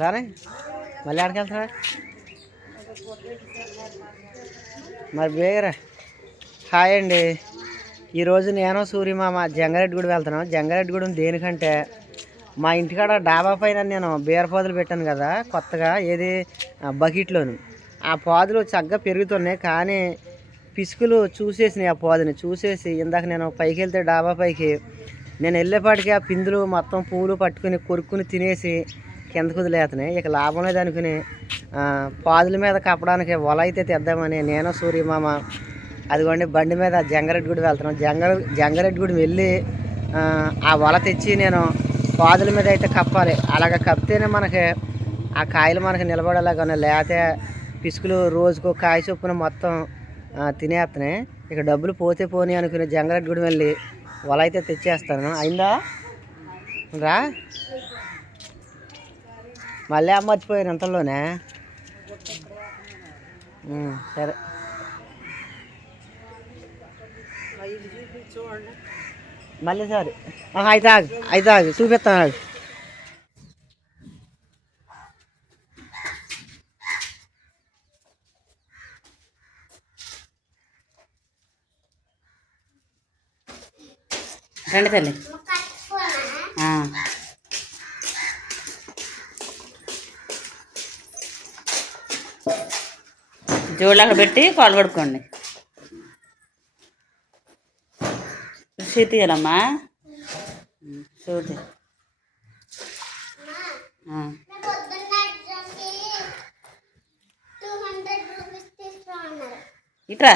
రానే మళ్ళీ ఆడికి వెళ్తారా మరి బేగరా హాయ్ అండి. ఈరోజు నేను సూర్యమామ జంగారెడ్డిగూడ వెళ్తున్నాం. జంగారెడ్డిగూడెం దేనికంటే మా ఇంటికాడ డాబా పైన నేను బీర పాదులు పెట్టాను కదా కొత్తగా ఏది బకెట్లోను. ఆ పాదులు చక్కగా పెరుగుతున్నాయి కానీ పిసుకులు చూసేసినాయి ఆ పాదుని చూసేసి ఇందాక నేను పైకి వెళ్తే డాబా పైకి నేను వెళ్ళేపాటికి ఆ పిందులు మొత్తం పూలు పట్టుకుని కొరుక్కుని తినేసి కిందకు కుదిలేస్తున్నాయి ఇక లాభం లేదనుకుని పాదుల మీద కప్పడానికి వల అయితే తెద్దామని నేను సూర్యమామ అదిగోండి బండి మీద జంగారెడ్డిగూడెం వెళ్తున్నాం. జంగ గుడి వెళ్ళి ఆ, వల తెచ్చి నేను పాదుల మీద అయితే కప్పాలి. అలాగ కప్పితేనే మనకి ఆ కాయలు మనకి నిలబడేలాగా లేకపోతే పిసుకులు రోజుకు కాయ చొప్పున మొత్తం తినేస్తున్నాయి ఇక డబ్బులు పోతే పోనీ అనుకుని జంగారెడ్డిగూడెం వెళ్ళి వల అయితే తెచ్చేస్తాను. అయిందా? రా. మళ్ళీ అమ్మర్చిపోయాను అంతలోనే సరే. మళ్ళీ సరే. అయితే ఆగు అయితే ఆగు చూపిస్తాను ఆగు. రండి తల్లి ఆ. జోళ్ళు అక్కడ పెట్టి కాలు పడుకోండి. షూ తీయాలమ్మా షూ తీ ఇట్రా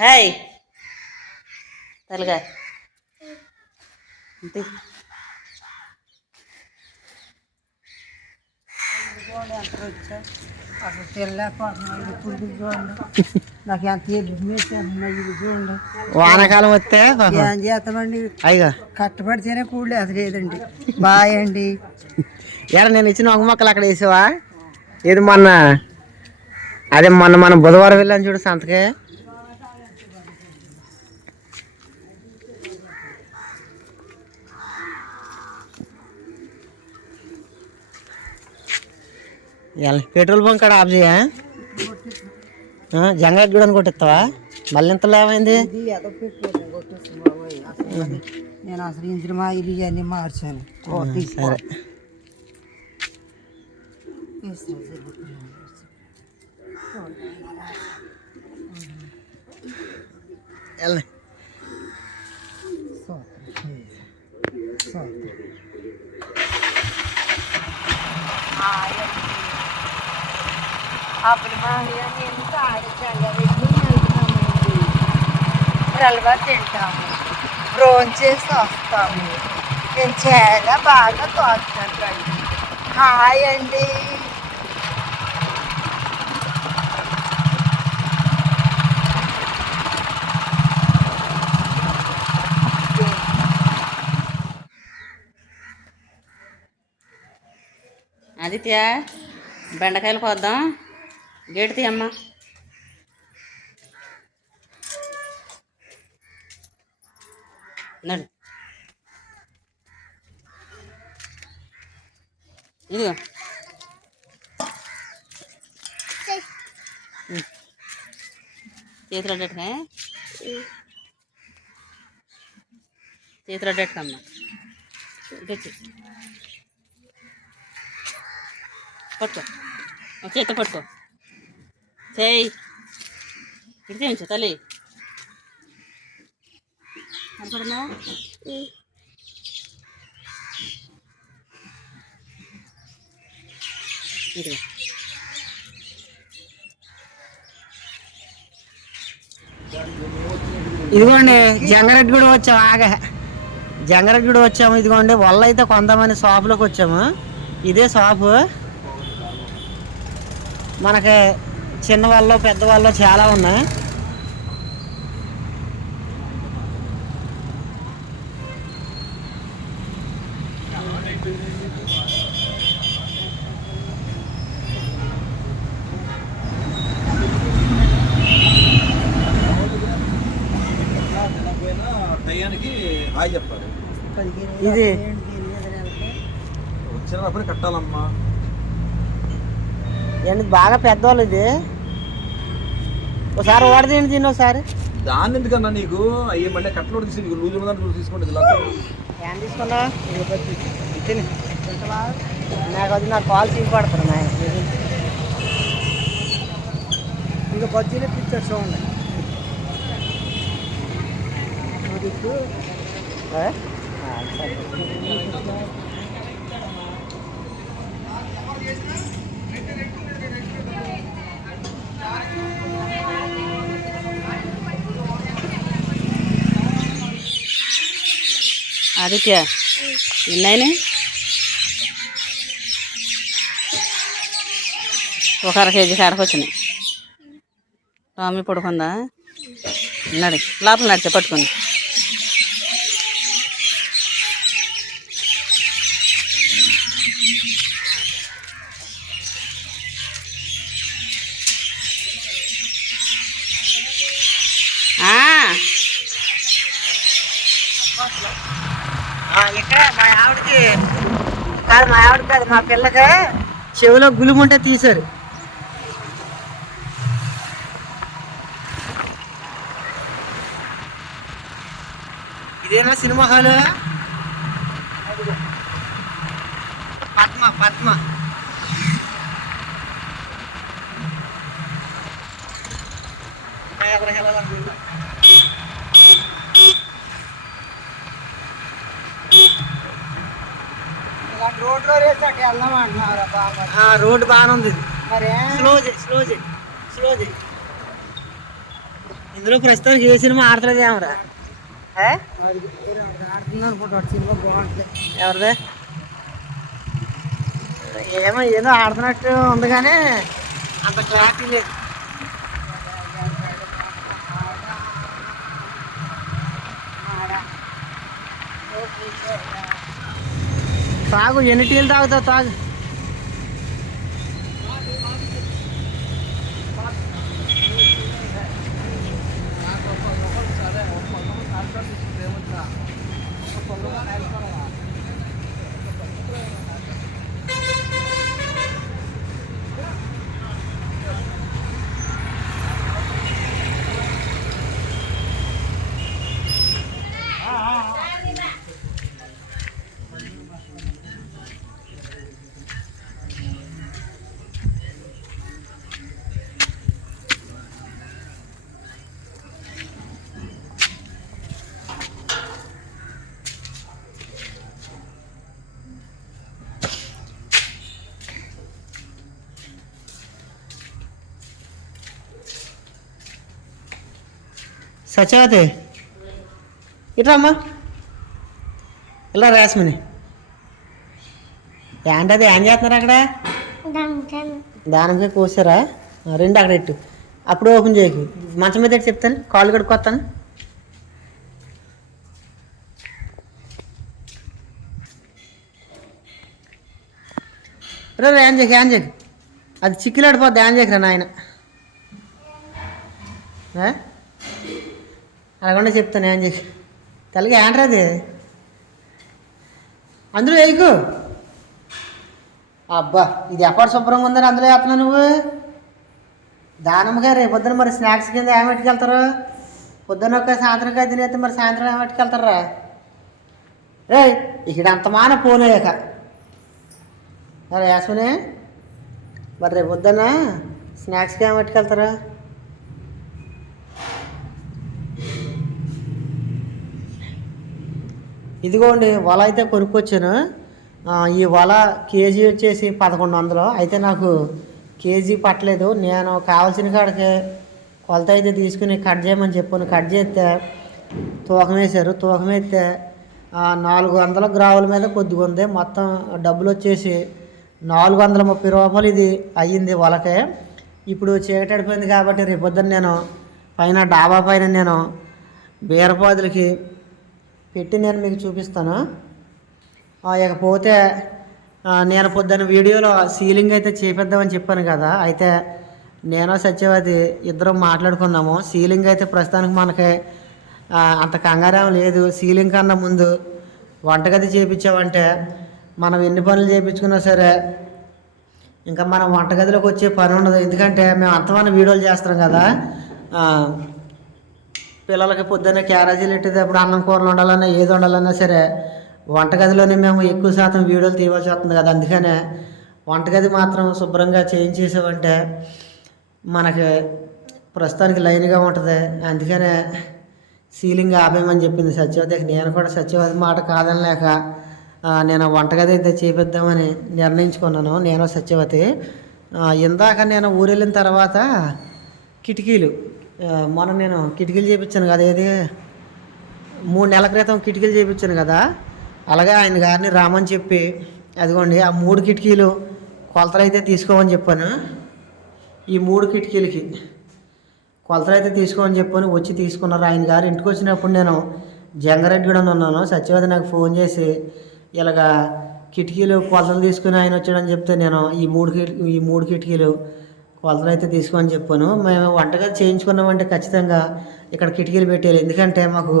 హాయ్. తలగా. తీ. అసలు చూడండి. నాకు ఎంత చూడండి. వానాకాలం వస్తే. ఏం చేస్తామండి? అయ్యగా కట్టబడితేనే కూడలే అసలు లేదండి. బాయ్ అండి. ఎరా నేను ఇచ్చిన ఒక మొక్కలు అక్కడ వేసావా? ఇది మొన్న? అదే మొన్న మనం బుధవారం వెళ్ళాను చూడు సంతకే. పెట్రోల్ బంక్ కాడ ఆఫ్ చేయా జంగరెడ్డి కూడా కొట్టిస్తావా మళ్ళీ ఇది. అసలు అది నేను అసలు ఇంజిన్ మా ఇల్లు ఇవన్నీ మార్చాను. సరే. వెళ్ళ సో, సో. అప్పుడు మా అయ్యని ఎంత ఆడించాలి రల్వా తింటాము? బ్రోన్ చేసి వస్తాము. నేను చాలా బాగా తోచుకుంటాను హాయ్ అండి. ఆదిత్య బెండకాయలు కోద్దాం. గేట్ తీయమ్మా నడు. ఇదిగో. చేతులు అడ్డట్టుగా చేతులు చేతిలో అడ్డెట్టుకమ్మా ఇటు పట్టుకో. చేత పట్టుకో. చేయి ఇటు ఉంచు తల్లి. కనపడున్నా ఇది ఇదిగోండి జంగారెడ్డి కూడా వచ్చాము ఆగా. జంగారెడ్డి కూడా వచ్చాము ఇదిగోండి వల్ల అయితే కొంతమంది షాపులోకి వచ్చాము. ఇదే షాపు. మనకి చిన్న వాళ్ళు పెద్ద వాళ్ళు చాలా ఉన్నాయి ఇది వచ్చినప్పుడు కట్టాలమ్మా. ఏంటి బాగా పెద్దవాళ్ళు ఇది? ఒకసారి ఓడదీయండి దీన్ని ఒకసారి. దాన్ని ఎందుకన్నా నీకు? అయ్యి మళ్ళీ కట్టలో తీసి నీకు లూజు ఉన్నదాన్ని తీసుకోండి ఏం తీసుకున్నా? తిని. నాకు అది నాకు కాల్ సీల్ పడతారు నాయన. ఇంకా బజ్జీలే పిక్చర్ చూడండి? ఆదిత్య ఎన్నైనాయి? ఒక అర కేజీ కాడకు వచ్చినాయి. టామీ పడుకుందా? నడి లోపల నడిచే పట్టుకుని ఆ, ఆ, ఇక్కడ మా ఆవిడకి కాదు మా పిల్లకి. చెవిలో గులుముంటే తీశారు. ఇదేనా సినిమా హాలు? పద్మ పద్మ. ఎవరికి లో వేసి అక్కడ వెళ్దాం అంటున్నారా బాగా ఆ, రోడ్డు బాగానే ఉంది స్లో చేయి స్లో చేయి స్లో చేయి. ఇందులో ప్రస్తుతానికి ఏ సినిమా ఆడతలేదు ఏమరా? ఎవరిదే? ఏమో ఏదో ఆడుతున్నట్టు ఉంది కానీ అంత క్లారిటీ లేదు. తాగు ఎన్ని టీలు తాగుతావు తాగు. సత్యవతి ఇట్రమ్మా. ఇలా రేస్మని. ఏంటది ఏం చేస్తున్నారు అక్కడ? దానికే కోసారా ఆ, రెండు అక్కడ ఇట్టు. అప్పుడు ఓపెన్ చేయకు. మంచం మీద చెప్తాను? కాళ్ళు కడుక్కొస్తాను. రే ఏం చేయకు ఏం చేయకు. అది చిక్కిలాడిపోద్ది ఏం చేయకురా నాయన? ఏ? అలాగకుండా చెప్తాను ఏం చెప్పి. తెలుగు ఏంట్రా అది అందులో వేయకు. అబ్బా ఇది ఎప్పటి శుభ్రంగా ఉందని అందులో వేస్తున్నావు నువ్వు? దానమ్మగా రేపు పొద్దున మరి స్నాక్స్ కింద ఏం పెట్టుకెళ్తారు? పొద్దున్న ఒక సాయంత్రం కాదు తినేస్తే మరి సాయంత్రం ఏమెట్టుకెళ్తారా రే ఇక్కడ అంత మాన మరి వేసుకునే మరి రేపు పొద్దున్న స్నాక్స్కి ఏం ఇదిగోండి వల అయితే కొనుక్కొచ్చాను. ఈ వల కేజీ వచ్చేసి పదకొండు వందలు అయితే నాకు కేజీ పట్టలేదు. నేను కావాల్సిన కాడికి కొలత అయితే తీసుకుని కట్ చేయమని చెప్పాను. కట్ చేస్తే తూకం వేశారు. తూకం వేస్తే నాలుగు వందల గ్రాముల మీద కొద్దిగా ఉంది. మొత్తం డబ్బులు వచ్చేసి నాలుగు వందల ముప్పై రూపాయలు ఇది అయ్యింది వలకే. ఇప్పుడు చీకటడిపోయింది కాబట్టి రేపొద్దున నేను పైన డాబా పైన నేను బీరపాదులకి పెట్టి నేను మీకు చూపిస్తాను. ఇకపోతే నేను పొద్దున్న వీడియోలో సీలింగ్ అయితే చేపిద్దామని చెప్పాను కదా. అయితే నేను సత్యవతి ఇద్దరం మాట్లాడుకున్నాము. సీలింగ్ అయితే ప్రస్తుతానికి మనకి అంత కంగారం లేదు. సీలింగ్ కన్నా ముందు వంటగది చేయించామంటే మనం ఎన్ని పనులు చేయించుకున్నా సరే ఇంకా మనం వంటగదిలోకి వచ్చే పని ఉండదు. ఎందుకంటే మేము అంతమంది వీడియోలు చేస్తాం కదా. పిల్లలకి పొద్దున్న క్యారేజీలు ఎట్టేటప్పుడు అన్నం కూరలు ఉండాలన్నా ఏది ఉండాలన్నా సరే వంటగదిలోనే మేము ఎక్కువ శాతం వీడియోలు తీయవలసి వస్తుంది కదా అందుకనే వంటగది మాత్రం శుభ్రంగా చేయించేసామంటే మనకి ప్రస్తుతానికి లైన్గా ఉంటుంది. అందుకనే సీలింగ్ ఆపేయమని చెప్పింది సత్యవతికి. నేను కూడా సత్యవతి మాట కాదని లేక నేను వంటగది అయితే చేపిద్దామని నిర్ణయించుకున్నాను. నేను సత్యవతి ఇందాక నేను ఊరెళ్ళిన తర్వాత కిటికీలు మొన్న నేను కిటికీలు చేయించాను కదా ఏది? మూడు నెలల క్రితం కిటికీలు చేయించాను కదా. అలాగే ఆయన గారిని రామని చెప్పి అదిగోండి ఆ మూడు కిటికీలు కొలతలు అయితే తీసుకోమని చెప్పాను. ఈ మూడు కిటికీలకి కొలతలు అయితే తీసుకోమని చెప్పాను వచ్చి తీసుకున్నారు. ఆయన గారు ఇంటికి వచ్చినప్పుడు నేను జంగారెడ్డి కూడా ఉన్నాను. సత్యవతి నాకు ఫోన్ చేసి ఇలాగా కిటికీలు కొలతలు తీసుకుని ఆయన వచ్చాడని చెప్తే నేను ఈ మూడు కిటికీ ఈ మూడు కిటికీలు కొలతలు అయితే తీసుకోమని చెప్పాను. మేము వంటగది చేయించుకున్నామంటే ఖచ్చితంగా ఇక్కడ కిటికీలు పెట్టేయాలి. ఎందుకంటే మాకు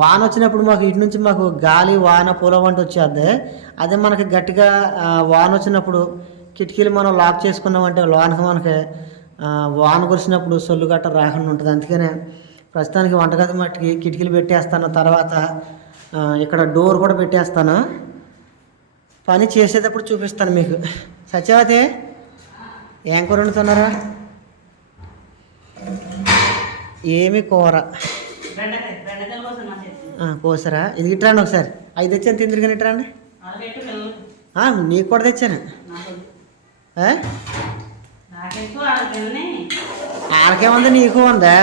వాన వచ్చినప్పుడు మాకు ఇటు నుంచి మాకు గాలి వాన పూల వంట వచ్చేది అదే మనకి గట్టిగా వాన వచ్చినప్పుడు కిటికీలు మనం లాక్ చేసుకున్నామంటే లోనకి మనకి వాన కురిసినప్పుడు సొల్లు గట్ట రాకుండా ఉంటుంది. అందుకనే ప్రస్తుతానికి వంటగది మట్టికి కిటికీలు పెట్టేస్తాను. తర్వాత ఇక్కడ డోర్ కూడా పెట్టేస్తాను. పని చేసేటప్పుడు చూపిస్తాను మీకు. సత్యవతి? ఏం కూర వండుతున్నారా? ఏమి కూర? కోసరా? ఇది ఇట్రండి ఒకసారి. ఐదు తెచ్చాను తిందిరి కానీ ఇట్రండి నీకు కూడా తెచ్చాను. నాకు. ఆ? నాకెందుకు? వాళ్ళకి తినని ఆడకేముంది? నీకు ఉందా?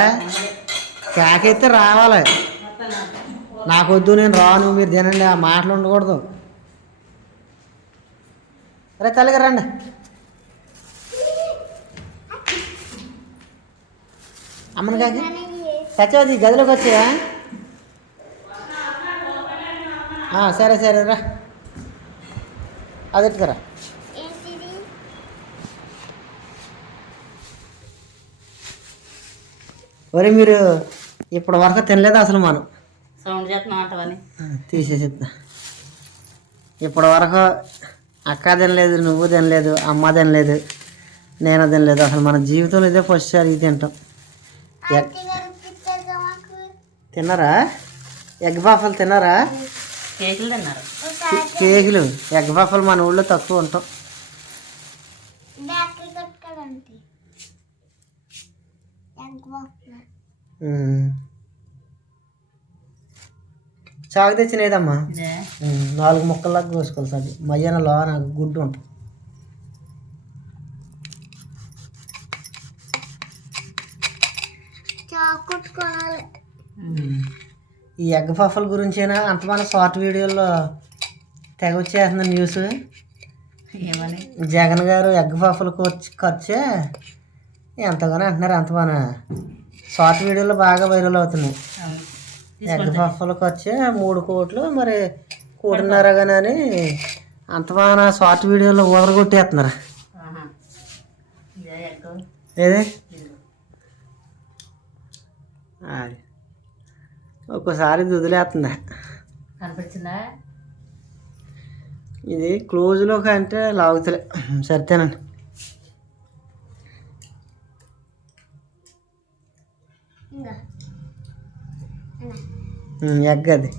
కేకైతే రావాలి. మొత్తం నాకు నాకు వద్దు నేను రాను. మీరు తినండి ఆ మాటలు ఉండకూడదు. రే తల్లిగా రండి అమ్మని కాకి? సత్యవతి గదిలోకి వచ్చాయా సరే సరే రా. అది ఎట్టుకురా ఒరే మీరు ఇప్పటి వరకు తినలేదు అసలు మనం. సౌండ్ చేస్తున్నావు అంటవని తీసేసిద్దా ఇప్పటి వరకు అక్క తినలేదు నువ్వు తినలేదు అమ్మ తినలేదు నేను తినలేదు. అసలు మన జీవితంలో ఇదే ఫస్ట్ సారి ఇది తింటాం. ఎగ్- తిన్నారా? ఎగ్ బాఫలు తిన్నారా? కేకులు తిన్నారు. కేకులు. ఎగ్ బాఫలు మన ఊళ్ళో తక్కువ ఉంటాం. చాకు తెచ్చినదమ్మా నాలుగు ముక్కల్లాగా కోసుకోవాలి సార్. మధ్యాహ్న లోన గుడ్డు ఉంటుంది. ఉమ్. ఈ ఎగ్ పఫ్ఫల గురించేనా? అంతమంది షార్ట్ వీడియోలో తెగ వచ్చేస్తుంది న్యూస్ ఏమని? జగన్ గారు ఎగ్ పఫ్ఫల ఖర్చు ఖర్చే ఎంతగానో అంటున్నారు అంతమాన షార్ట్ వీడియోలో బాగా వైరల్ అవుతున్నాయి. ఎగ్ పఫ్ఫల ఖర్చే మూడు కోట్లు మరి కోటిన్నర కానీ అని అంతమాన షార్ట్ వీడియోలో ఊదరగొట్టేస్తున్నారు. ఆహా. ఇదే ఎక్కువ ఏది? అది ఒక్కోసారి ఇది వదిలేస్తుంది కనిపించిందా ఇది క్లోజ్లోకి అంటే లాగుతలే. సరితేనండి. ఎగ్ అది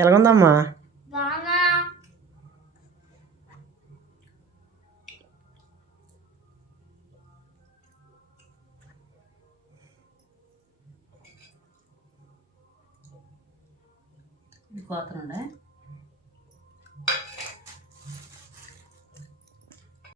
ఎలాగుందమ్మా?